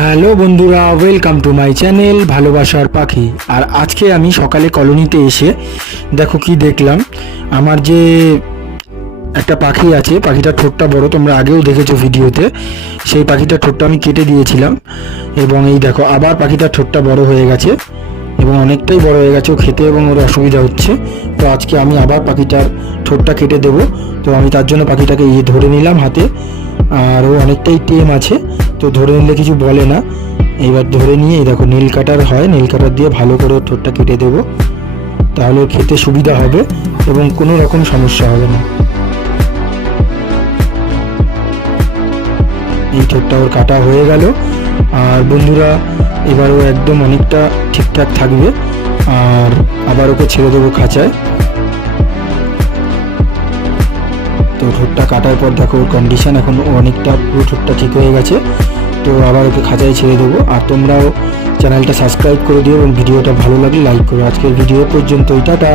Hello বন্ধুরা, welcome to my channel ভালোবাসার পাখি। আর আজকে আমি সকালে কলোনিতে এসে দেখো কি দেখলাম। আমার যে একটা পাখি আছে, পাখিটার ঠোঁটটা বড়, তোমরা আগেও দেখেছো ভিডিওতে। সেই পাখিটার ঠোঁটটা আমি কেটে দিয়েছিলাম এবং এই দেখো আবার পাখিটার ঠোঁটটা বড় হয়ে গেছে এবং অনেকটাই বড় হয়ে গেছে। ও খেতে এবং ওর অসুবিধা হচ্ছে। তো আজকে আমি আবার পাখিটার ঠোঁটটা কেটে দেবো। তো আমি তার জন্য পাখিটাকে ধরে নিলাম হাতে। আর ও অনেকটাই টেম আছে, তো ধরে নিলে কিছু বলে না। এইবার ধরে নিয়ে দেখো নীল কাটার হয়, নীল কাটার দিয়ে ভালো করে ওর ঠোঁটটা কেটে দেবো, তাহলে ওর খেতে সুবিধা হবে এবং কোনো রকম সমস্যা হবে না। এই ঠোঁটটা ওর কাটা হয়ে গেল। আর বন্ধুরা, এবার ও একদম অনেকটা ঠিকঠাক থাকবে। আর আবার ওকে ছেড়ে দেবো খাঁচায়। তো ঠোঁটটা কাটার পর দেখো ওর কন্ডিশন এখন অনেকটা, পুরো ঠোঁটটা ঠিক হয়ে গেছে। তো আবার ওকে খাঁচায় ছেড়ে দেবো। আর তোমরাও চ্যানেলটা সাবস্ক্রাইব করে দিও এবং ভিডিওটা ভালো লাগলে লাইক করো। আজকের ভিডিও পর্যন্তই, টাটা।